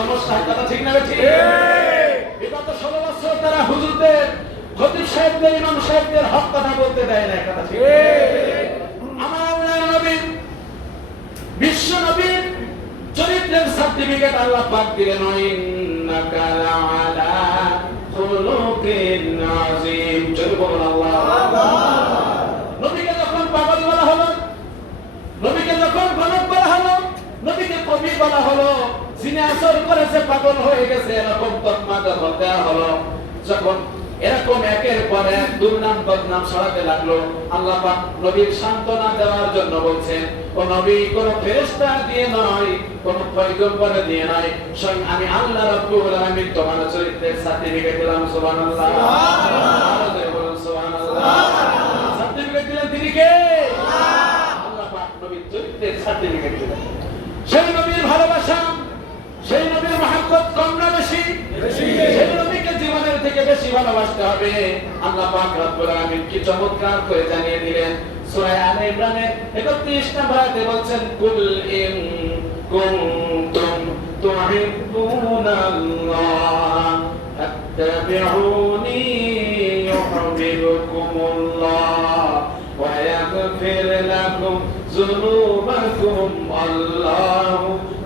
সমস্যা কথা ঠিক না ঠিক? বিগত ষোলো বছর তারা হুজুরদের খতিব সাহেবদের ইমাম সাহেবদের হক কথা বলতে দেয় না কথা ঠিক আমার নবীর বিশ্ব নবীর চরিত্রের সার্টিফিকেট আল্লাহ পাক দিলেন ইন্নাকা লাআলা খুলুকিন আযীম। চল বলুন আল্লাহ। নবীকে যখন পাগল বলা হলো নবীকে যখন গণক বলা হলো নবীকে কবি বলা হলো যিনি আসর করেছে পাগল হয়ে গেছে এরকম তকমা যখন দেওয়া হলো। যখন এরকম একের পর এক দুর্নাম বদনাম ছড়াতে লাগল আল্লাহ পাক নবীর সান্ত্বনা দেওয়ার জন্য বলছেন ও নবী কোন ফেরেশতা দিয়ে নয় কোন পয়গম্বর দিয়ে নয় স্বয়ং আমি আল্লাহ রাব্বুল আলামিন তোমার চরিত্রের সার্টিফিকেট দিলাম সুবহানাল্লাহ। সুবহানাল্লাহ। সুবহানাল্লাহ। সার্টিফিকেট দিলেন তিনি কে? আল্লাহ। পাক নবীর চরিত্রের সার্টিফিকেট দিলেন। সেই নবীর ভালোবাসা মহব্বত কম না বেশি? নবীকে জীবনের থেকে বেশি ভালোবাসতে হবে। আল্লাহ পাক রব্বুল আলামিন কি চমৎকার করে জানিয়ে দিলেন। সূরা আলে ইমরানের 31 নম্বর আয়াতে বলছেন কুল ইন কুনতুম তুহিব্বুনাল্লাহ ফাত্তাবিউনি ইউহিব্বুকুমুল্লাহ ওয়া ইয়াগফির লাকুম যুনুবাকুম আল্লাহু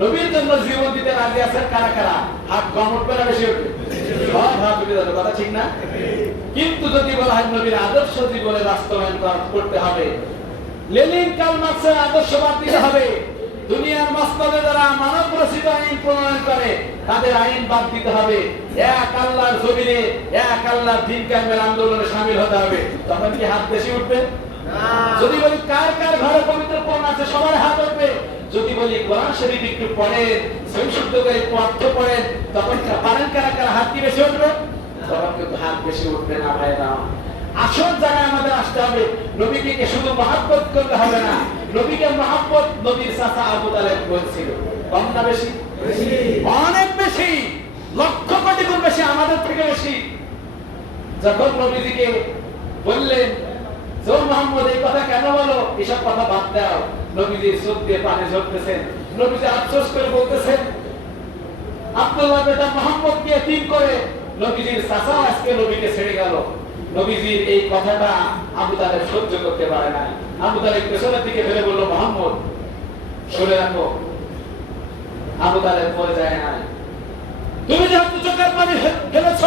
নবীর জন্য জীবন দিতে রাজি আছেন কারা কারা? হাত কম উঠবে না বেশি উঠবে সব হাত উঠে যাবে কথা ঠিক না? কিন্তু যদি বলা হয় নবীর আদর্শ জীবনে বাস্তবায়ন করতে হবে লেনিন কাল মার্ক্সের দিতে হবে। দুনিয়ার মস্তবে যারা মানব রচিত আইন প্রণয়ন করে তাদের আইন বাদ দিতে হবে। এক আল্লাহর জমিনে এক আল্লাহর দিন কায়েমের আন্দোলনে শামিল হতে হবে। তখন কি হাত বেশি উঠবে? যদি বলি কার কার ঘরে পবিত্র কোরআন আছে সবার হাত উঠবে। যদি বলি কোরআন শরীফ একটু পড়েন সংশুদ্ধ করে অর্থ পড়েন তখন পারেন কারা কারা হাত কি বেশি উঠবে? তখন কিন্তু হাত বেশি উঠবে না ভাইরা। আসল জায়গায় আমাদের আসতে হবে নবীকে শুধু মহাব্বত করতে হবে না। নবীকে মহাব্বত নবীর চাচা আবু তালেব বলছিল। কম না বেশি। অনেক বেশি। লক্ষ কোটি গুণ বেশি আমাদের থেকে বেশি। যখন নবীজিকে বললেন জোর মোহাম্মদ এই কথা কেন বলো? এসব কথা বাদ দাও। নবীজি চোখ দিয়ে ঝরতেছেন। নবীজি আফসোস করে বলতেছেন আব্দুল্লাহ বেটা মোহাম্মদ কে তিন করে নবীজির চাচা আজকে নবীকে ছেড়ে গেল। নবীজির এই কথাটা আবু তালেব সহ্য করতে পারে না আবু তালেব পেছনের দিকে ফেলে বলল, মোহাম্মদ শুনে রাখো। আবু তালেব মরে যায় না তুমি যেহেতু চোখের পানি ফেলেছ,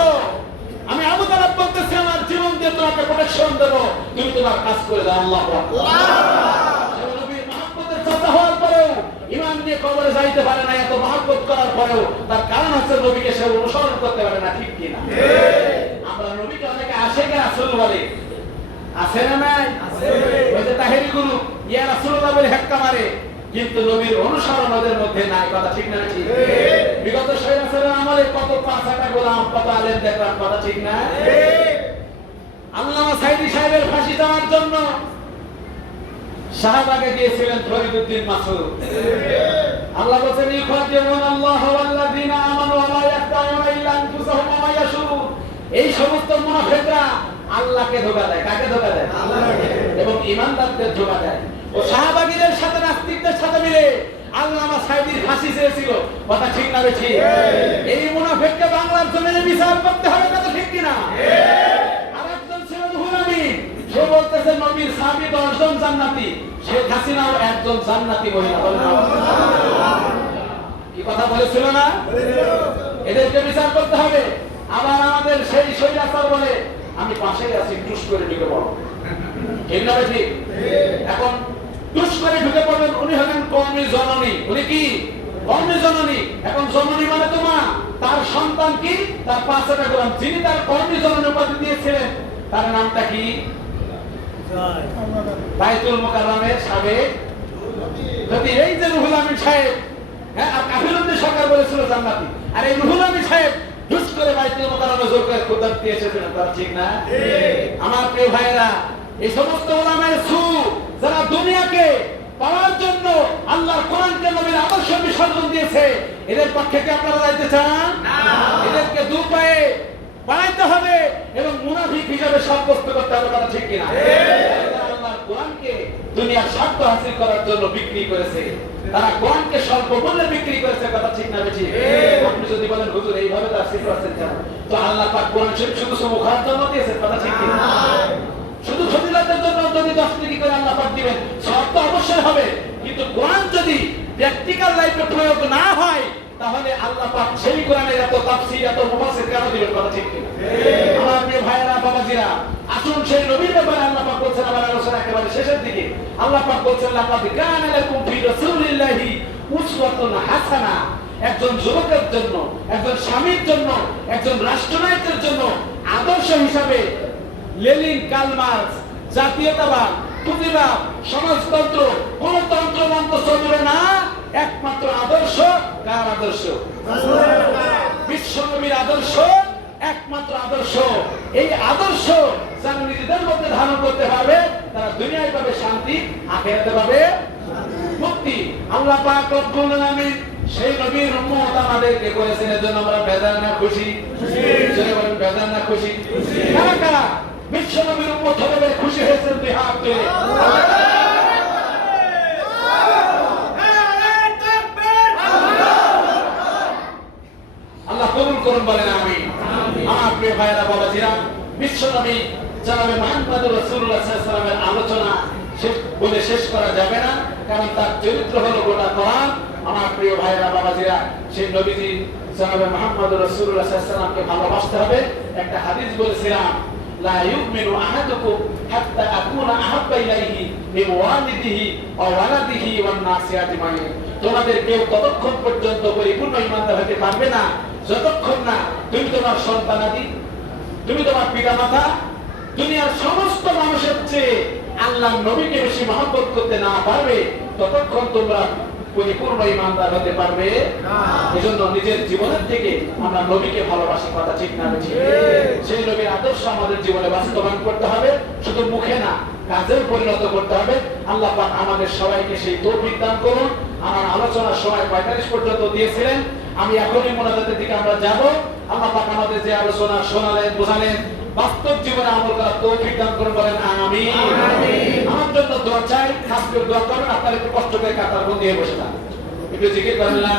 আমি আবু তালেব বলতেছি, আমার জীবন দিয়ে তোমাকে প্রোটেকশন দেব। তুমি তোমার কাজ করে দাও, আল্লাহ নবীর মহব্বতের চাচা হওয়ার পরেও ইমান নিয়ে কবরে যাইতে পারে না এত মহব্বত করার পরেও তার কারণ হচ্ছে নবীকে সে অনুসরণ করতে পারে না ঠিক কিনা? আমরা নবীকে অনেকে আসে কে আসল বলে? আছে না নাই? ওই যে তাহেরি গুরু ইয়া রাসূলুল্লাহ বলে হেক্কা মারে। কিন্তু নবীর অনুসরণ ওদের মধ্যে নাই কথা ঠিক না ঠিক। বিগত শহীদ আসলের আমলে কত পাঁচ হাটা গোলাম কত আলেম দেখলাম কথা ঠিক না? আল্লামা সাইদি সাহেবের ফাঁসি দেওয়ার জন্য শাহবাগে গিয়েছিলেন ফরিদুদ্দিন মাসুদ। আল্লাহ বলছেন ইউখাদিউন আল্লাহ ওয়াল্লাযিনা আমানু ওয়া মা ইয়াখদাউনা ইল্লা আনফুসাহুম ওয়া মা ইয়াশউরুন এই সমস্ত মুনাফিকরা আল্লাহকে ধোঁকা দেয়। কাকে ধোঁকা দেয়? এবং ইমানদারদের ধোঁকা দেয়। ও শাহবাগীদের সাথে নাস্তিকদের সাথে মিলে আল্লামা সাইদির ফাঁসি চেয়েছিল। কথা ঠিক না বে এই মুনাফিককে বাংলার জমিনে বিচার করতে হবে কথা ঠিক কিনা? আরেকজন ছিল রুহুল আমিন। সে বলতেছে নবীর সাহাবী দশজন জান্নাতি। শেখ হাসিনাও একজন জান্নাতি মহিলা? কি কথা বলেছিল না? এদেরকে বিচার করতে হবে। আবার আমাদের সেই শৈলাচার বলে, আমি পাশেই আছি টুস করে ঢুকে পড়ো। ঠিক না ঠিক এখন টুস করে ঢুকে পড়বেন উনি হলেন কর্মী জননী। উনি কি? কর্মী জননী। এখন জননী মানে তো মা। তার সন্তান কি? তার পাঁচটা গোলাম। যিনি তার কর্মী জননী উপাধি দিয়েছিলেন, তার নামটা কি? বাইতুল মোকাররমের সাবেক যদি এই যে রুহুল আমিন সাহেব হ্যাঁ আর কাফিরুদ্দিন সরকার বলেছিল জান্নাতি। আর এই রুহুল আমিন সাহেব ঢুস করে বাইতুল মোকাররমে জোর করে খুদার দিয়ে এসেছেন তারা ঠিক না? আমার প্রিয় ভাইরা এই সমস্ত ওলামায়ে সু যারা দুনিয়াকে পাওয়ার জন্য আল্লাহর কোরআনকে নবীর আদর্শ বিসর্জন দিয়েছে এদের পক্ষে কি আপনারা যাইতে চান? এদেরকে দু পায়ে বানাইতে হবে এবং মুনাফিক হিসাবে সাব্যস্ত করতে হবে কথা ঠিক কিনা? আল্লাহর কোরআনকে দুনিয়ার স্বার্থ হাসিল করার জন্য বিক্রি করেছে। তারা কোরআনকে স্বল্প মূল্যে বিক্রি করেছে কথা ঠিক না বেশি আপনি যদি বলেন হুজুর এইভাবে তার সিফ আছেন কেন তো আল্লাহ পাক কোরআন শরীফ শুধু মুখার জন্য দিয়েছেন কথা ঠিক কিনা? শুধু ফজিলতের জন্য যদি দশ কোটি করে আল্লাহ পাক দিবেন সব তো অবশ্যই হবে। কিন্তু কোরআন যদি প্র্যাকটিক্যাল লাইফে প্রয়োগ না হয় তাহলে আল্লাহ পাক সেই কোরআনের এত তাফসীর, এত মুফাসসির কেন দিবেন কথা ঠিক কিনা? আমার প্রিয় ভাইয়েরা, বাবাজিরা, আসুন সেই নবীর ব্যাপারে আল্লাহ পাক বলছেন, আমার আলোচনা একেবারে শেষের দিকে। আল্লাহ পাক বলছেন, লাকাদ কানা লাকুম ফি রাসূলিল্লাহি উসওয়াতুন হাসানা। একজন যুবকের জন্য, একজন স্বামীর জন্য, একজন রাষ্ট্রনায়কের জন্য আদর্শ হিসাবে লেনিন কার্ল মার্কস জাতীয়তাবাদ পুঁজিবাদ সমাজতন্ত্র কোন তন্ত্র মন্ত্র চলবে না। একমাত্র আদর্শ, কার আদর্শ? বিশ্বনবীর আদর্শ, একমাত্র আদর্শ। এই আদর্শ যারা নিজেদের মধ্যে ধারণ করতে পারবে, তারা দুনিয়ায় পাবে শান্তি, আখেরাতে পাবে মুক্তি। আল্লাহ পাক রব্বুল আলামিন সেই নবীর উম্মত আমাদেরকে করেছেন, এজন্য আমরা বেজার না খুশি। জোরে বলেন বেজার না খুশি? কারা কারা? বিশ্ব নবীর উম্মত হতে খুশি হয়েছেন দুই হাত তুলে। করুন বলেন আমি আমার প্রিয় ভাইরা বাবাজিরা বিশ্ব নবী জানাবে মোহাম্মদ সাল্লাল্লাহু আলোচনা বলে শেষ করা যাবে না, কারণ তার চরিত্র হলো গোটা কোরআন। আমার প্রিয় ভাইরা বাবাজিরা সেই নবীজি জানাবে মোহাম্মদ সাল্লাল্লাহু ভালোবাসতে হবে। একটা হাদিস বলেছিলাম তোমাদের কেউ ততক্ষণ পর্যন্ত পরিপূর্ণ ইমানদার হতে পারবে না যতক্ষণ না তুমি তোমার সন্তানাদি তুমি তোমার পিতা মাতা দুনিয়ার সমস্ত মানুষের চেয়ে আল্লাহ নবীকে বেশি মহব্বত করতে না পারবে ততক্ষণ তোমরা পরিপূর্ণ ইমানদার হতে পারবে। এজন্য নিজের জীবনের থেকে আমরা নবীকে ভালোবাসি কথা ঠিক না সেই নবীর আদর্শ আমাদের জীবনে বাস্তবায়ন করতে হবে শুধু মুখে না কাজের পরিণত করতে হবে। আল্লাহ পাক আমাদের সবাইকে সেই তৌফিক দান করুন। আমার আলোচনার সময় পঁয়তাল্লিশ পর্যন্ত দিয়েছিলেন। আমি এখনই মোনাজাতের দিকে আমরা যাব। আল্লাহ পাক আমাদের যে আলোচনা শোনালেন বোঝালেন বাস্তব জীবনে আমল করার তৌফিক দান করুন বলেন আমি আমার জন্য দোয়া চাই খাস করে দোয়া করবেন আপনারা একটু কষ্ট করে কাতার বন্দি হয়ে বসে থাকুন। একটু জিকির করেন লা